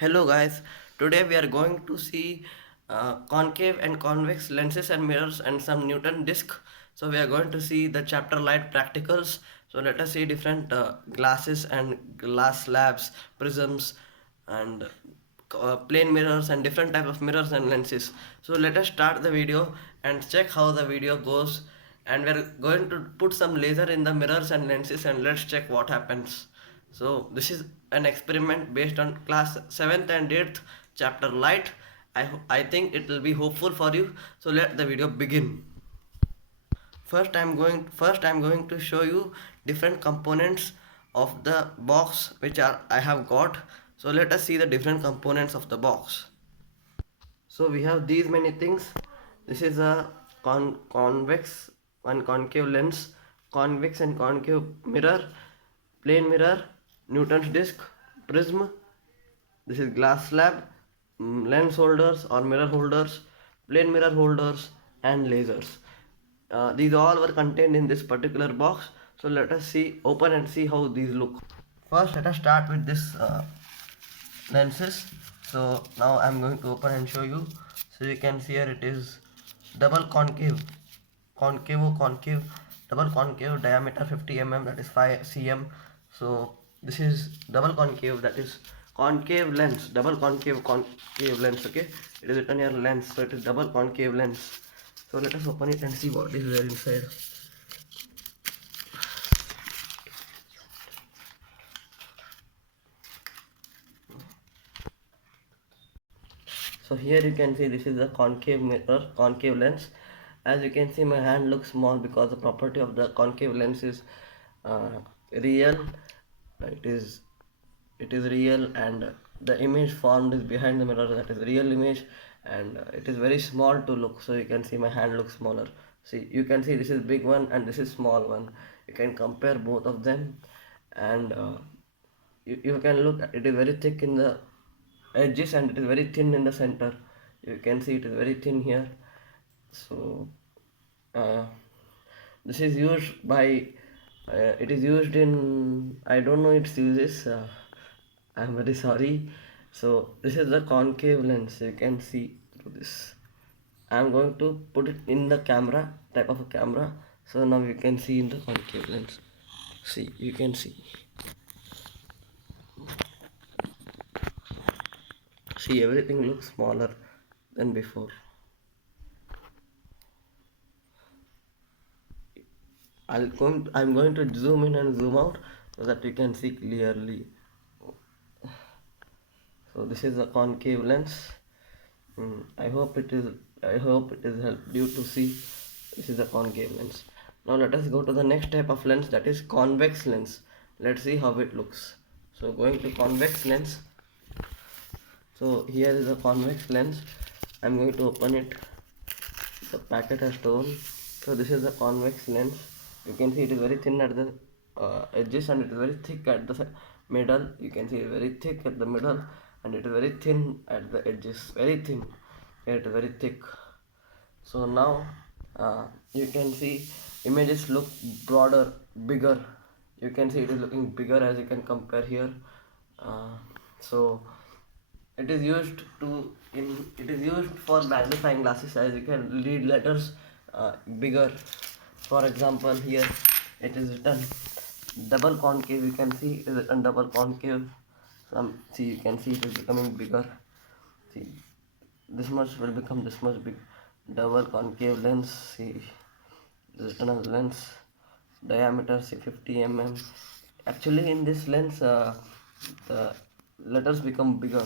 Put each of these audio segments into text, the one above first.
Hello guys, today we are going to see concave and convex lenses and mirrors and some Newton disc. So we are going to see the chapter light practicals. So let us see different glasses and glass slabs, prisms and plane mirrors and different type of mirrors and lenses. So let us start the video and check how the video goes, and we are going to put some laser in the mirrors and lenses and let's check what happens. So this is an experiment based on class 7th and 8th chapter light. I think it will be hopeful for you. So let the video begin. First I'm going to show you different components of the box which are I have got. So let us see the different components of the box. So we have these many things. This is a convex and concave lens, convex and concave mirror, plane mirror, Newton's disc, prism. This is glass slab, lens holders or mirror holders, plane mirror holders, and lasers. These all were contained in this particular box. So let us see, open and see how these look. First, let us start with this lenses. So now I'm going to open and show you. So you can see here it is double concave, concave, double concave, diameter 50 mm, that is 5 cm. So this is double concave, that is concave lens, double concave lens. Okay, it is written here lens, so it is double concave lens. So let us open it and see what is there inside. So here you can see this is the concave mirror, concave lens. As you can see, my hand looks small because the property of the concave lens is uh, real. It is it is real, and the image formed is behind the mirror, that is real image, and it is very small to look. So you can see my hand looks smaller. See, you can see this is big one and this is small one. You can compare both of them, and you can look, it is very thick in the edges and it is very thin in the center. You can see it is very thin here. So uh, this is used by it is used in, I don't know its uses. I'm very sorry. So this is the concave lens, you can see through this. I'm going to put it in the camera, type of a camera. So now you can see in the concave lens. See, you can see everything looks smaller than before. I'm going to zoom in and zoom out so that you can see clearly. So this is a concave lens. I hope it is helped you to see. This is a concave lens. Now let us go to the next type of lens, that is convex lens. Let's see how it looks. So going to convex lens. So here is a convex lens. I'm going to open it. The packet has torn. So this is a convex lens. You can see it is very thin at the edges and it is very thick at the middle. You can see it is very thick at the middle and it is very thin at the edges. Very thin. It is very thick. So now you can see images look broader, bigger. You can see it is looking bigger as you can compare here. So it is used for magnifying glasses, as you can read letters bigger. For example, here it is written double concave. You can see it is written double concave. See, you can see it is becoming bigger. See, this much will become this much big. Double concave lens. See, it is written as lens, diameter say 50 mm. Actually in this lens the letters become bigger.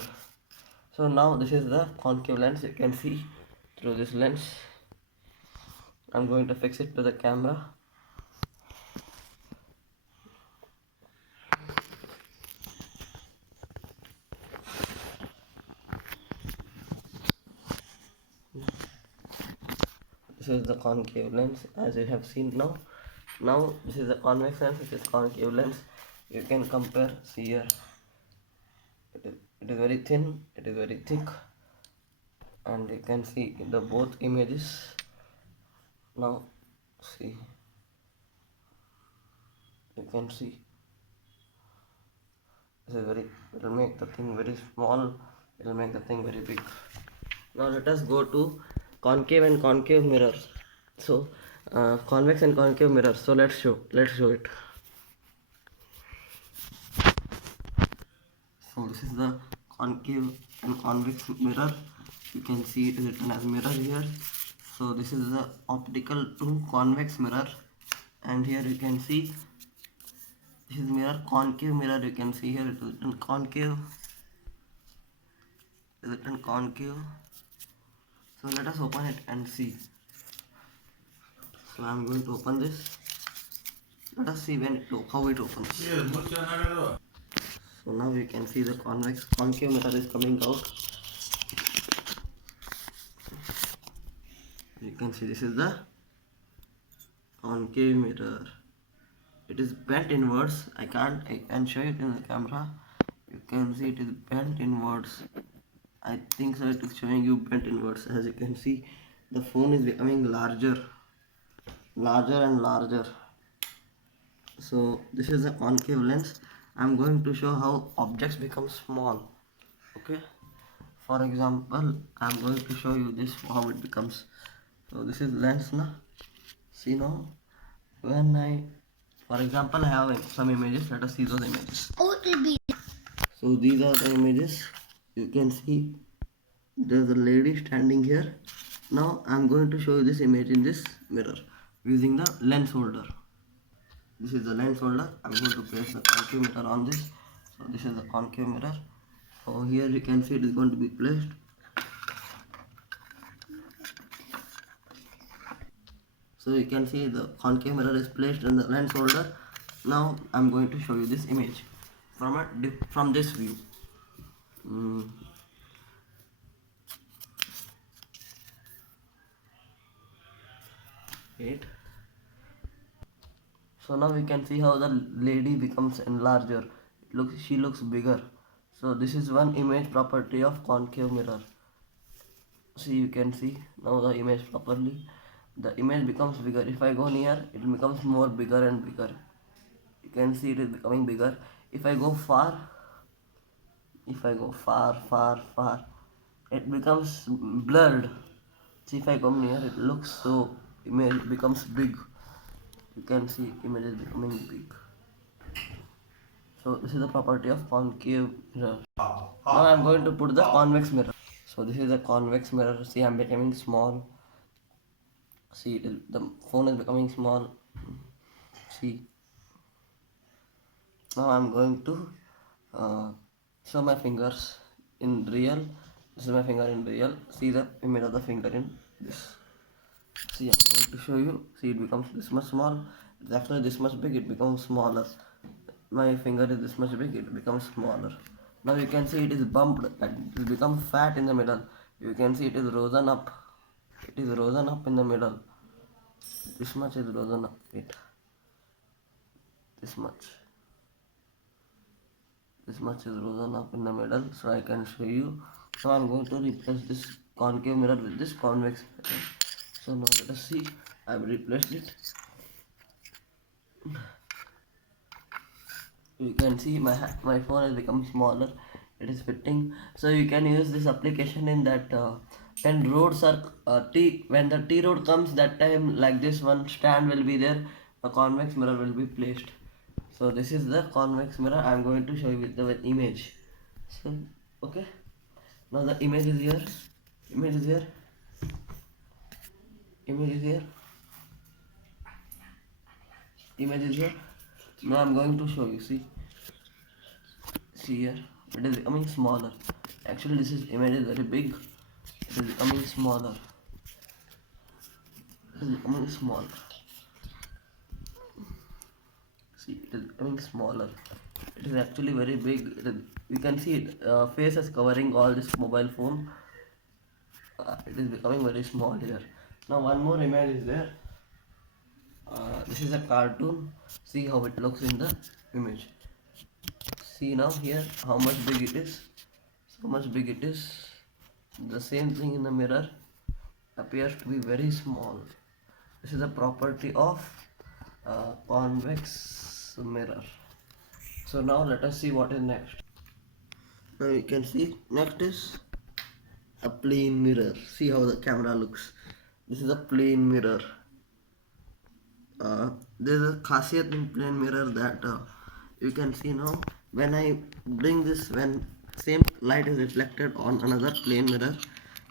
So now this is the concave lens, you can see through this lens. I'm going to fix it to the camera. This is the concave lens, as you have seen now. Now this is the convex lens, it is concave lens. You can compare, see here, it is very thin, it is very thick, and you can see the both images. Now see, you can see This is very, it will make the thing very small, it will make the thing very big. Now let us go to concave and concave mirrors. So convex and concave mirrors. So let's show it. So this is the concave and convex mirror. You can see it is written as mirror here. So this is the optical to convex mirror, and here you can see this is mirror, concave mirror. You can see here it is written concave. It is written concave. So let us open it and see. So I am going to open this. Let us see how it opens. So now you can see the concave mirror is coming out. You can see this is the concave mirror. It is bent inwards. I can show it in the camera. You can see it is bent inwards. I think so it is showing you bent inwards. As you can see, the phone is becoming larger and larger. So this is the concave lens. I'm going to show how objects become small. Okay, for example, I'm going to show you this, how it becomes. So this is lens now. See now, when for example, I have some images. Let us see those images. So these are the images. You can see there's a lady standing here. Now I'm going to show you this image in this mirror using the lens holder. This is the lens holder. I'm going to place the concave mirror on this. So this is the concave mirror. So here you can see it is going to be placed. So you can see the concave mirror is placed in the lens holder. Now I'm going to show you this image from this view. Wait. So now we can see how the lady becomes larger. She looks bigger. So this is one image property of concave mirror. See, you can see now the image properly. The image becomes bigger. If I go near, it becomes more bigger and bigger. You can see it is becoming bigger. If I go far, far, it becomes blurred. See, if I come near, it looks so, image becomes big. You can see image is becoming big. So this is the property of concave mirror. Now I am going to put the convex mirror. So this is the convex mirror. See, I am becoming small. See, the phone is becoming small. See. Now I am going to show my fingers in real. This is my finger in real. See the image of the finger in this. See, I'm going to show you. See, it becomes this much small. It's actually this much big. It becomes smaller. My finger is this much big. It becomes smaller. Now you can see it is bumped. It has become fat in the middle. You can see it is risen up. It is risen up in the middle. This much is risen up. Wait. This much is risen up in the middle, so I can show you. Now I'm going to replace this concave mirror with this convex mirror. So now let us see. I've replaced it. You can see my phone has become smaller. It is fitting. So you can use this application in that when roads are when the T road comes, that time like this one stand will be there. A convex mirror will be placed. So this is the convex mirror. I am going to show you with the image. So okay. Now the image is here. Image is here. Image is here. Image is here. Now I am going to show you. See here. It is becoming smaller. Actually, this image is very big. It is becoming smaller. It is becoming smaller. See, it is becoming smaller. It is actually very big. You can see it. Face is covering all this mobile phone. It is becoming very small here. Now one more image is there. This is a cartoon. See how it looks in the image. See now here how much big it is. So much big it is. The same thing in the mirror appears to be very small. This is a property of convex mirror. So now let us see what is next. Now you can see next is a plane mirror. See how the camera looks. This is a plane mirror. There is a khasiyat in plane mirror that you can see now. When I bring this, when same light is reflected on another plane mirror,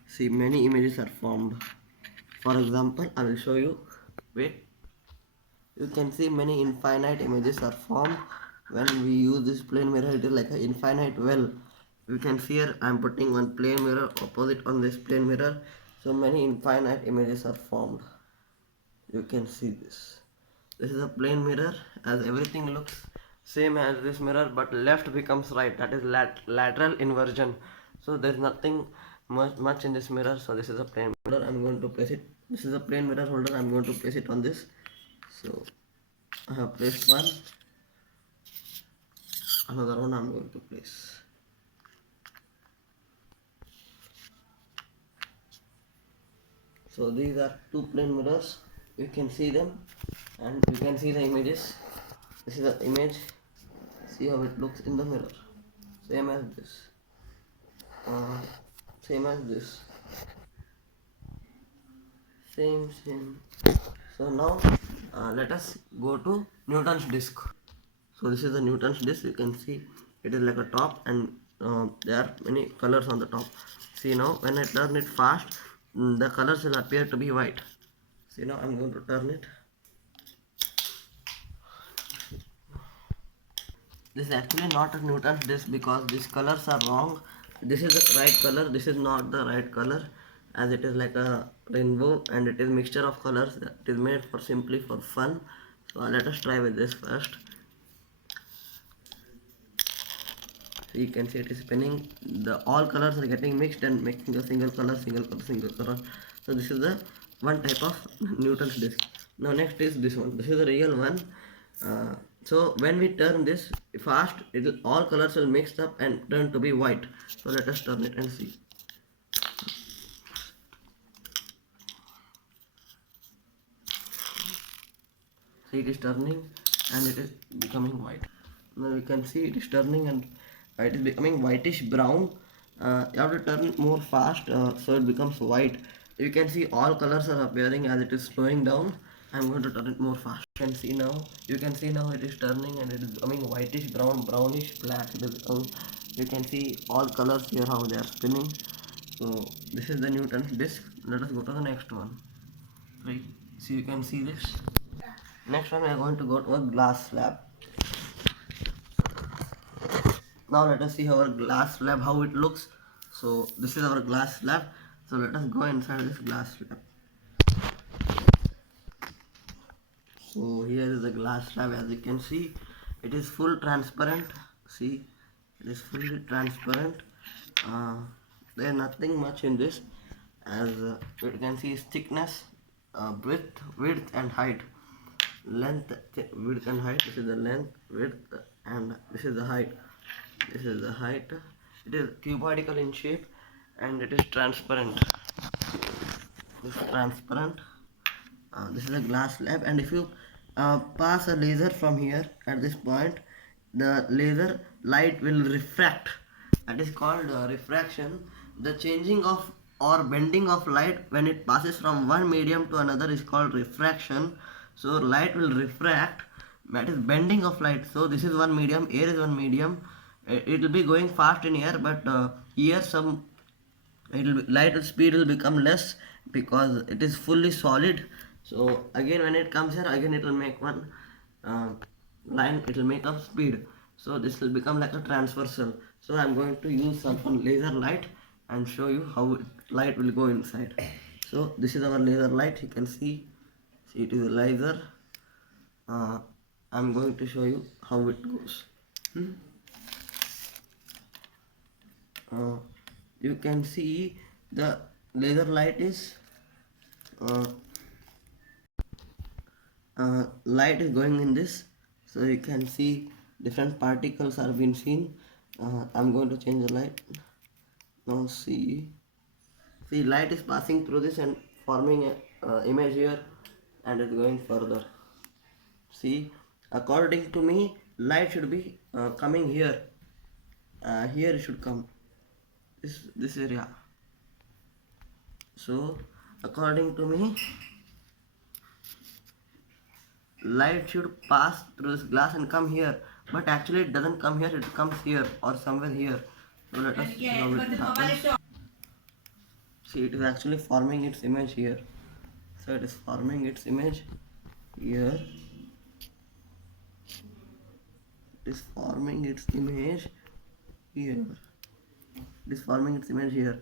see many images are formed. For example, I will show you. Wait. You can see many infinite images are formed when we use this plane mirror. It is like an infinite well. You can see here I am putting one plane mirror opposite on this plane mirror, so many infinite images are formed. You can see this is a plane mirror, as everything looks same as this mirror, but left becomes right, that is lateral inversion. So there is nothing much in this mirror. So this is a plane mirror. I'm going to place it. This is a plane mirror holder. I'm going to place it on this. So I have placed one, another one I'm going to place. So these are two plane mirrors. You can see them and you can see the images. This is the image. See how it looks in the mirror. Same as this. Same as this. Same. So now let us go to Newton's disc. So this is the Newton's disc. You can see it is like a top, and there are many colors on the top. See now when I turn it fast, the colors will appear to be white. See now I'm going to turn it. This is actually not a Newton's disc because these colors are wrong. This is the right color, this is not the right color, as it is like a rainbow and it is mixture of colors. It is made for simply for fun. So let us try with this first. So you can see it is spinning. The all colors are getting mixed and making a single color. So this is the one type of Newton's disc. Now next is this one. This is the real one. So when we turn this fast, all colors will mix up and turn to be white. So let us turn it and see. See, it is turning and it is becoming white. Now you can see it is turning and it is becoming whitish brown. You have to turn it more fast so it becomes white. You can see all colors are appearing as it is slowing down. I'm going to turn it more fast. You can see now. You can see now it is turning and it is becoming whitish brown, brownish black. You can see all colors here how they are spinning. So this is the Newton's disc. Let us go to the next one. Right. So you can see this. Next one we are going to go to a glass slab. Now let us see our glass slab how it looks. So this is our glass slab. So let us go inside this glass slab. So here is the glass slab. As you can see, it is full transparent. See, it is fully transparent. There is nothing much in this, as you can see its thickness, width and height. Length, width and height. This is the length, width, and this is the height. This is the height. It is cuboidal in shape and it is transparent. This is transparent. This is a glass slab, and if you pass a laser from here at this point, the laser light will refract. That is called refraction. The changing of or bending of light when it passes from one medium to another is called refraction. So light will refract, that is bending of light. So this is one medium, air is one medium. It will be going fast in air, but here some light speed will become less because it is fully solid. So again when it comes here, again it will make one line, it will make up speed. So this will become like a transversal. So I am going to use some laser light and show you how light will go inside. So this is our laser light. You can see it is a laser. I'm going to show you how it goes. You can see the laser light is light is going in this. So you can see different particles are being seen. I'm going to change the light. Now see light is passing through this and forming a image here, and it's going further. See, according to me, light should be coming here. Here it should come. This area. So according to me, light should pass through this glass and come here, but actually it doesn't come here, it comes here or somewhere here. So let us see how it happens. See, it is actually forming its image here. So it is forming its image here. It is forming its image here. It is forming its image here.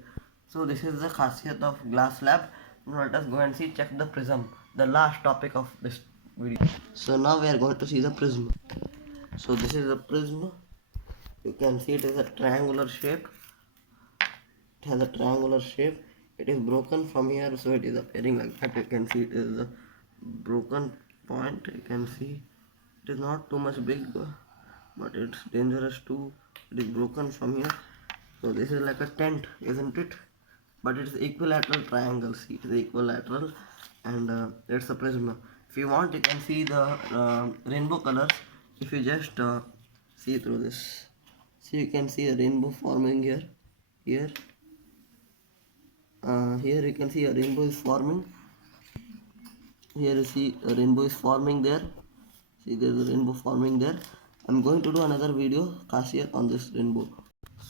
So this is the khasiyat of glass slab. Now let us go and see, check the prism, the last topic of this video. So now we are going to see the prism. So this is the prism. You can see it is a triangular shape. It has a triangular shape. It is broken from here, so it is appearing like that. You can see it is a broken point. You can see it is not too much big, but it's dangerous too. It is broken from here. So this is like a tent, isn't it? But it's equilateral triangle. See, it is equilateral, and it's a prism. If you want, you can see the rainbow colors. If you just see through this, see, you can see a rainbow forming here. Here you can see a rainbow is forming. Here you see a rainbow is forming there. See, there is a rainbow forming there. I'm going to do another video khasiyat on this rainbow.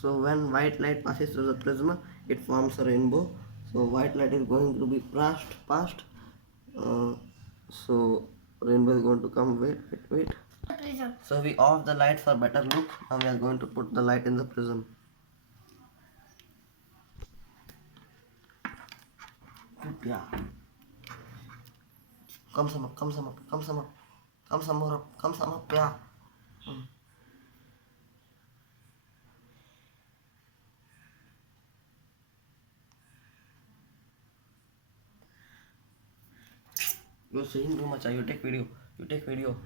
So when white light passes through the prism, it forms a rainbow. So white light is going to be passed. So rainbow is going to come. Wait. So we off the light for better look. Now we are going to put the light in the prism. Yeah. Come some up. Come some more up. Come some up. Yeah. You're saying too much. You take video.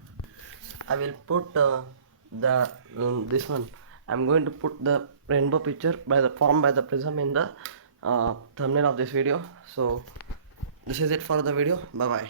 I will put the this one. I'm going to put the rainbow picture formed by the prism in the thumbnail of this video. So this is it for the video. Bye bye.